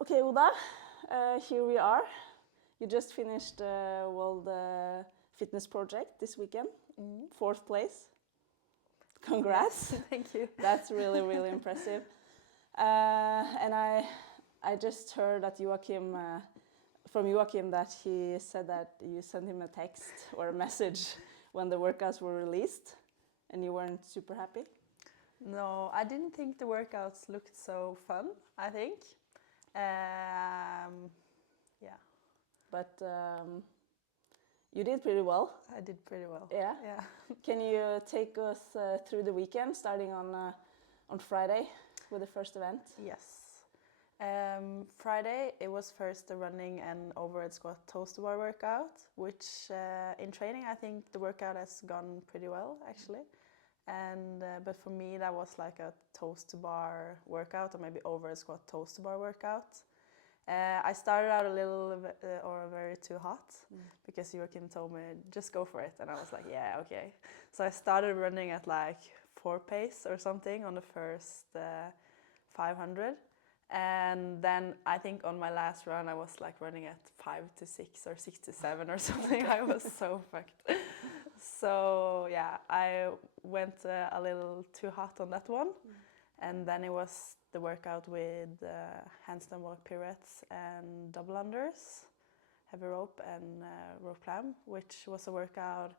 Okay, Oda, here we are. You just finished the World Fitness Project this weekend, 4th place. Congrats! Yes, thank you. That's really, really impressive. And I just heard that from Joachim that he said that you sent him a text or a message when the workouts were released, and you weren't super happy. No, I didn't think the workouts looked so fun, I think. Yeah. But you did pretty well. I did pretty well. Yeah. Can you take us through the weekend, starting on Friday with the first event? Yes. Friday, it was first the running and overhead squat toes bar workout, which in training I think the workout has gone pretty well actually. And but for me that was like a toes to bar workout, or maybe overhead squat toes to bar workout. I started out a little or very too hot because Joachim told me just go for it, and I was like yeah, okay. So I started running at like 4 pace or something on the first 500, and then I think on my last run I was like running at 5 to 6 or 6 to 7 or something. I was so fucked. So yeah, I went a little too hot on that one. And then it was the workout with handstand walk pirouettes and double unders, heavy rope and rope climb, which was a workout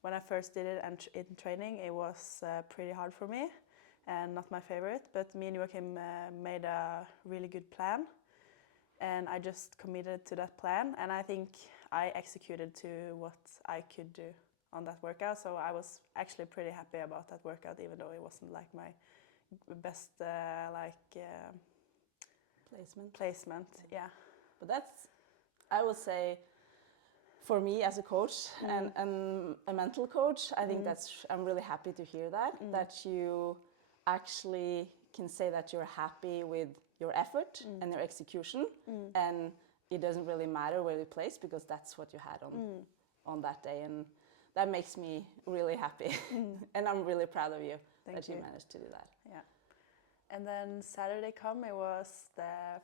when I first did it, and in training it was pretty hard for me and not my favorite. But me and Joachim made a really good plan, and I just committed to that plan, and I think I executed to what I could do on that workout. So I was actually pretty happy about that workout, even though it wasn't like my best placement. Yeah. But that's, I would say, for me as a coach and a mental coach, I think I'm really happy to hear that you actually can say that you're happy with your effort and your execution, and it doesn't really matter where you place, because that's what you had on that day, and that makes me really happy. And I'm really proud of you. Thank you managed to do that. Yeah. And then Saturday it was the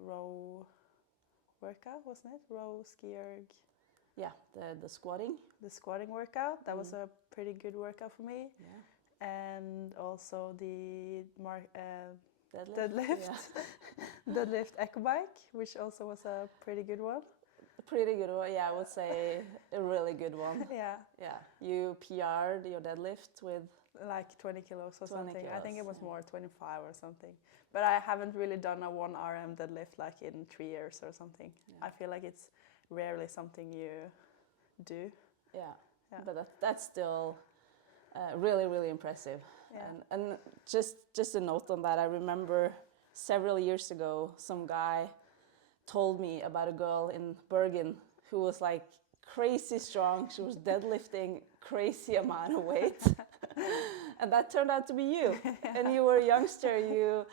row workout, wasn't it? Row, ski erg. Yeah, the squatting. The squatting workout. That was a pretty good workout for me. Yeah. And also the Deadlift. Yeah. deadlift echo bike, which also was a pretty good one. A pretty good one, yeah, I would say a really good one. Yeah. Yeah. You PR'd your deadlift with like 20 kilos or 20 something. kilos, I think it was more 25 or something. But I haven't really done a 1 RM deadlift like in 3 years or something. Yeah. I feel like it's rarely something you do. Yeah. But that's still really, really impressive. Yeah. And just a note on that, I remember several years ago, some guy told me about a girl in Bergen who was like crazy strong. She was deadlifting crazy amount of weight. And that turned out to be you. And you were a youngster.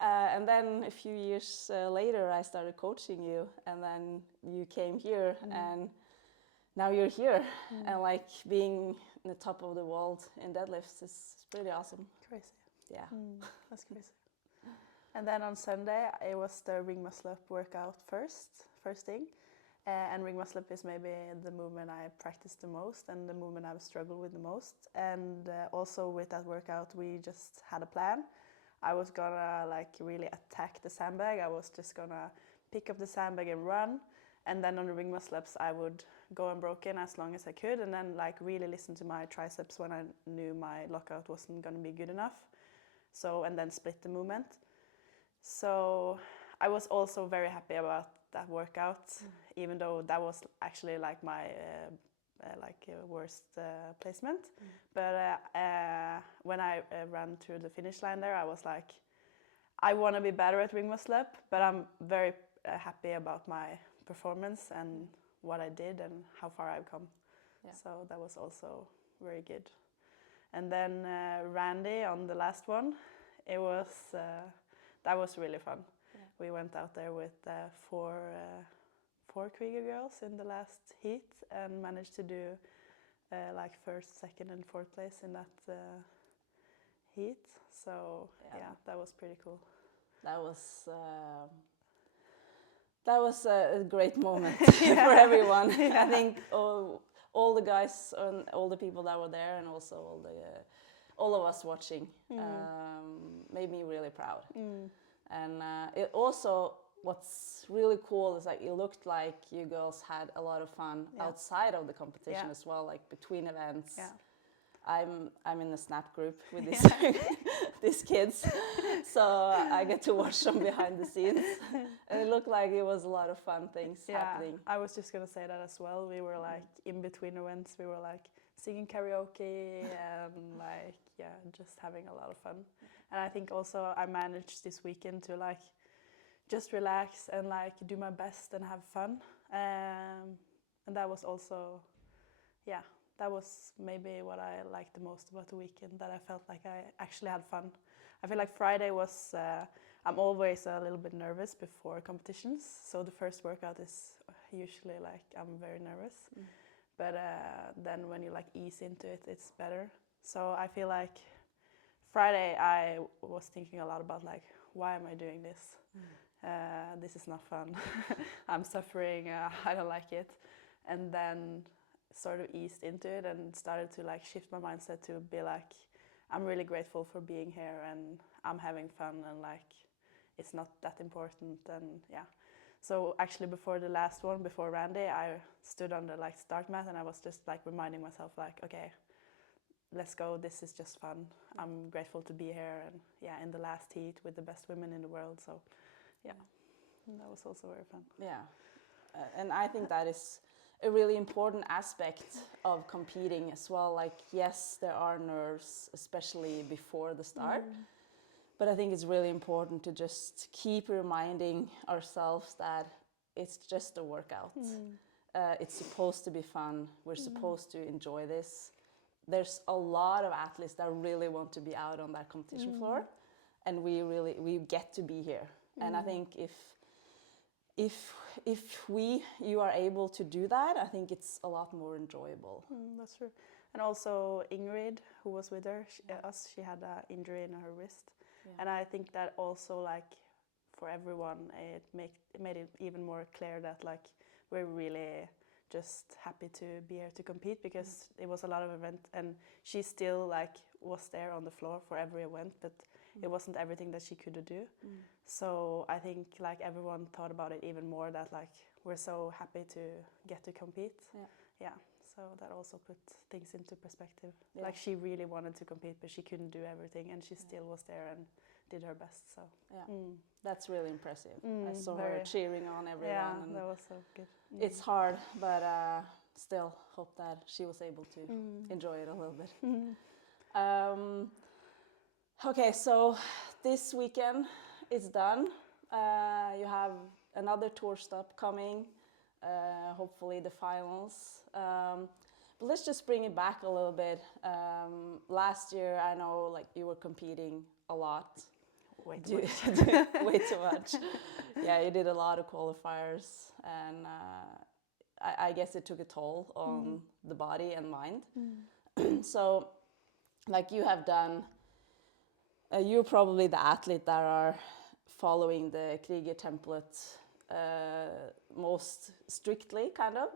And then a few years later, I started coaching you, and then you came here, and now you're here. And like being in the top of the world in deadlifts is pretty awesome. Crazy. Yeah. That's crazy. And then on Sunday, it was the ring muscle up workout first thing. And ring muscle up is maybe the movement I practice the most and the movement I've struggled with the most. And also with that workout, we just had a plan. I was gonna like really attack the sandbag. I was just gonna pick up the sandbag and run. And then on the ring muscle ups, I would go unbroken as long as I could, and then like really listen to my triceps when I knew my lockout wasn't gonna be good enough. So, and then split the movement. So I was also very happy about that workout, even though that was actually like my worst placement. But when I ran through the finish line there, I was like, I want to be better at ring muscle up, but I'm very happy about my performance and what I did and how far I've come. Yeah. So that was also very good. And then Randy on the last one, it was that was really fun. Yeah. We went out there with four Kriger girls in the last heat and managed to do like first, second, and fourth place in that heat. So yeah, that was pretty cool. That was That was a great moment for everyone. I think all the guys and all the people that were there, and also all of us watching, made me really proud. And it also, what's really cool is like it looked like you girls had a lot of fun outside of the competition as well, like between events. Yeah. I'm in the Snap group with these kids, so I get to watch them behind the scenes, and it looked like it was a lot of fun things happening. I was just gonna say that as well. We were like in between events, we were like singing karaoke and like just having a lot of fun. And I think also I managed this weekend to like just relax and like do my best and have fun. And that was also, that was maybe what I liked the most about the weekend, that I felt like I actually had fun. I feel like Friday was, I'm always a little bit nervous before competitions. So the first workout is usually like, I'm very nervous. But then when you like ease into it, it's better. So I feel like Friday I was thinking a lot about like, why am I doing this? This is not fun. I'm suffering, I don't like it. And then sort of eased into it and started to like shift my mindset to be like, I'm really grateful for being here and I'm having fun and like it's not that important. And so actually before the last one, before Randy, I stood on the like start mat and I was just like reminding myself like, okay, let's go, this is just fun. I'm grateful to be here and in the last heat with the best women in the world. So and that was also very fun. And I think that is a really important aspect of competing as well. Like, yes, there are nerves, especially before the start, but I think it's really important to just keep reminding ourselves that it's just a workout. It's supposed to be fun. We're supposed to enjoy this. There's a lot of athletes that really want to be out on that competition floor, and we get to be here. And I think if you are able to do that, I think it's a lot more enjoyable. That's true. And also Ingrid, who was with her, she had an injury in her wrist. And I think that also like for everyone, it made it even more clear that like we're really just happy to be here to compete, because it was a lot of event and she still like was there on the floor for every event, but it wasn't everything that she could do. So I think like everyone thought about it even more, that like we're so happy to get to compete. So that also put things into perspective. Like she really wanted to compete, but she couldn't do everything, and she still was there and did her best. So that's really impressive. I saw her cheering on everyone. And that was so good. It's hard, but still hope that she was able to enjoy it a little bit. Okay, so this weekend it's done. You have another tour stop coming, hopefully the finals. But let's just bring it back a little bit. Last year, I know like you were competing a lot. Way too much. Way too much. Yeah, you did a lot of qualifiers, and I guess it took a toll on the body and mind. So, like you have done, you're probably the athlete that are following the Kriger template most strictly, kind of.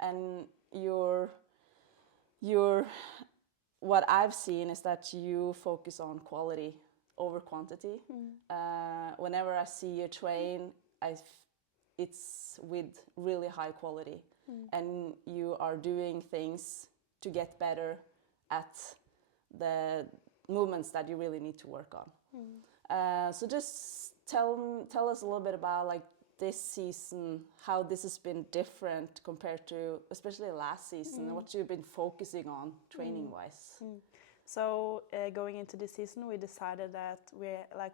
And what I've seen is that you focus on quality over quantity. Whenever I see you train, it's with really high quality, and you are doing things to get better at the movements that you really need to work on. So just tell us a little bit about like this season, how this has been different compared to especially last season, what you've been focusing on training wise. So going into this season, we decided that we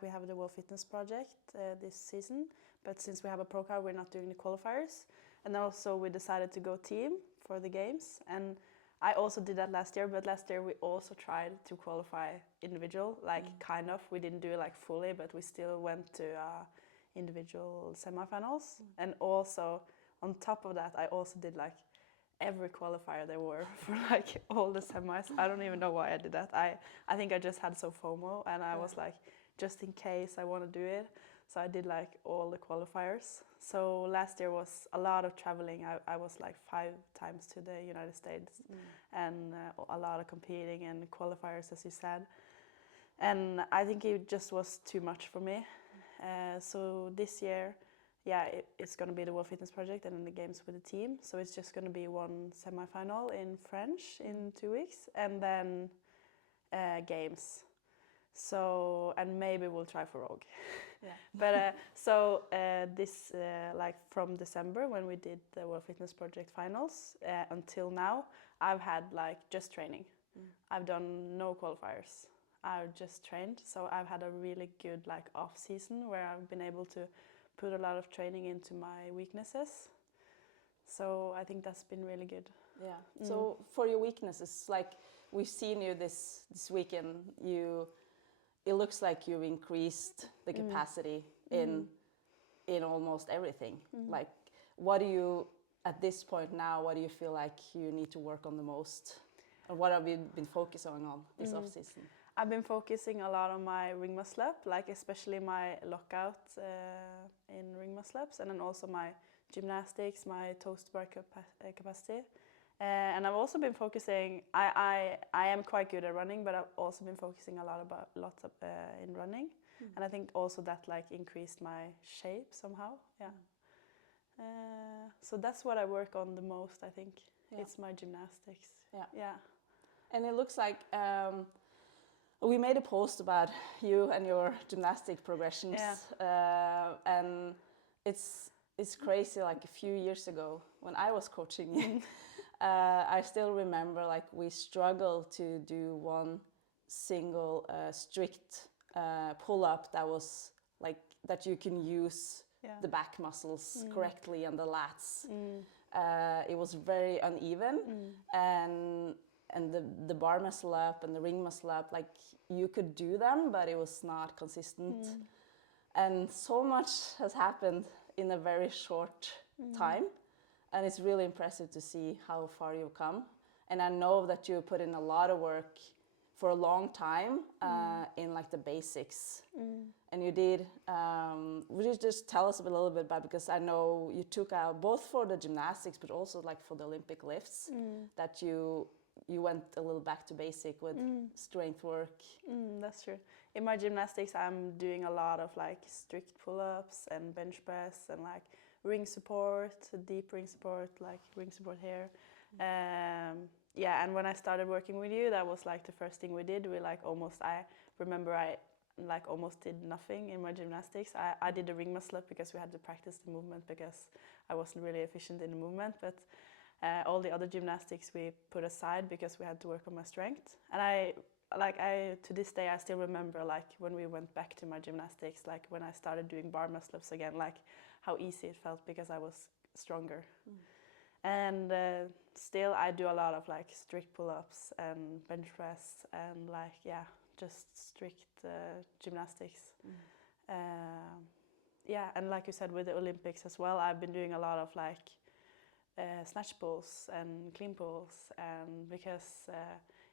have the World Fitness Project this season, but since we have a pro card, we're not doing the qualifiers. And also we decided to go team for the games. And I also did that last year, but last year we also tried to qualify individual, like kind of. We didn't do it like fully, but we still went to individual semifinals. And also on top of that, I also did like every qualifier there were for like all the semis. I don't even know why I did that. I think I just had so FOMO, and I was like, just in case I want to do it. So I did like all the qualifiers. So last year was a lot of traveling. I was like 5 times to the United States and a lot of competing and qualifiers, as you said. And I think it just was too much for me. So this year, yeah, it's going to be the World Fitness Project and then the games with the team. So it's just going to be one semi-final in French in 2 weeks and then games. So, and maybe we'll try for Rogue. Yeah. But this, like from December when we did the World Fitness Project finals until now, I've had like just training. I've done no qualifiers. I've just trained. So I've had a really good like off season where I've been able to put a lot of training into my weaknesses. So I think that's been really good. Yeah. So for your weaknesses, like we've seen you this weekend, it looks like you've increased the capacity in almost everything. Like, what do you, at this point now, what do you feel like you need to work on the most? Or what have you been focusing on this off season? I've been focusing a lot on my ring muscle up, like especially my lockout in ring muscle ups, and then also my gymnastics, my toast bar capacity. And I've also been focusing. I am quite good at running, but I've also been focusing lots in running, and I think also that like increased my shape somehow. Yeah. So that's what I work on the most. I think it's my gymnastics. Yeah. Yeah. And it looks like we made a post about you and your gymnastic progressions, and it's crazy. Like a few years ago, when I was coaching you. I still remember like we struggled to do one single strict pull-up that was like that you can use the back muscles correctly and the lats. It was very uneven, and the bar muscle up and the ring muscle up, like you could do them, but it was not consistent. And so much has happened in a very short time. And it's really impressive to see how far you've come. And I know that you put in a lot of work for a long time in like the basics. And you did, would you just tell us a little bit about, because I know you took out both for the gymnastics, but also like for the Olympic lifts, that you went a little back to basic with strength work. That's true. In my gymnastics, I'm doing a lot of like strict pull-ups and bench press and like ring support, deep ring support, like ring support here. And when I started working with you, that was like the first thing we did. I remember I almost did nothing in my gymnastics. I did the ring muscle up because we had to practice the movement because I wasn't really efficient in the movement. But all the other gymnastics we put aside because we had to work on my strength. And I to this day I still remember like when we went back to my gymnastics, like when I started doing bar muscle ups again, like how easy it felt because I was stronger. And still I do a lot of like strict pull-ups and bench press and like just strict gymnastics. And like you said with the Olympics as well, I've been doing a lot of like snatch pulls and clean pulls, and because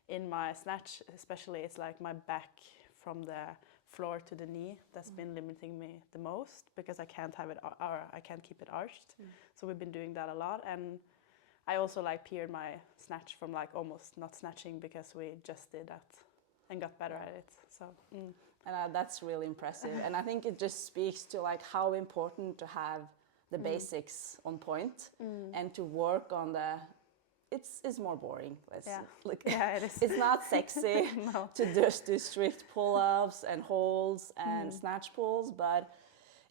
in my snatch especially it's like my back from the floor to the knee that's been limiting me the most because I can't have it or I can't keep it arched. So we've been doing that a lot, and I also like pierced my snatch from like almost not snatching because we just did that and got better at it. So and that's really impressive. And I think it just speaks to like how important to have the basics on point and to work on the it's more boring. It is. It's not sexy to just do strict pull-ups and holds and snatch pulls, but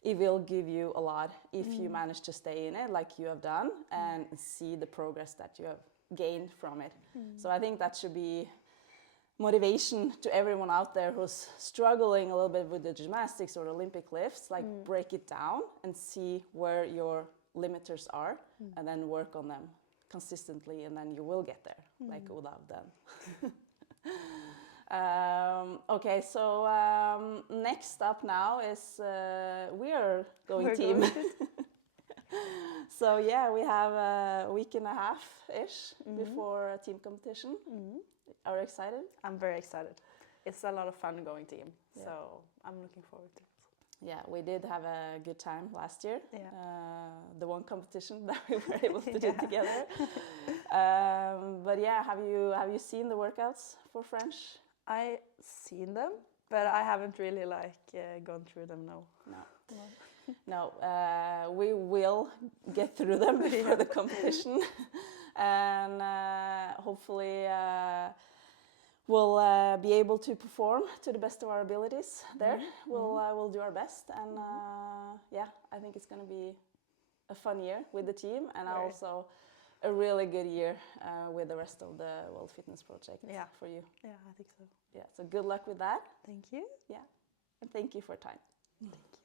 it will give you a lot if you manage to stay in it like you have done and see the progress that you have gained from it. So I think that should be motivation to everyone out there who's struggling a little bit with the gymnastics or the Olympic lifts, like break it down and see where your limiters are and then work on them consistently, and then you will get there, like Oda have done. Okay, so next up now is we are going team. So yeah, we have a week and a half-ish before a team competition. Are you excited? I'm very excited. It's a lot of fun going team, so I'm looking forward to it. Yeah, we did have a good time last year. Yeah. The one competition that we were able to do Yeah. together. But yeah, have you seen the workouts for French? I seen them, but I haven't really gone through them. No. No, we will get through them before the competition, and hopefully we'll be able to perform to the best of our abilities there. We'll do our best, and yeah, I think it's going to be a fun year with the team, and also a really good year with the rest of the World Fitness Project for you. Yeah, I think so. Yeah, so good luck with that. Thank you. Yeah, and thank you for your time. Thank you.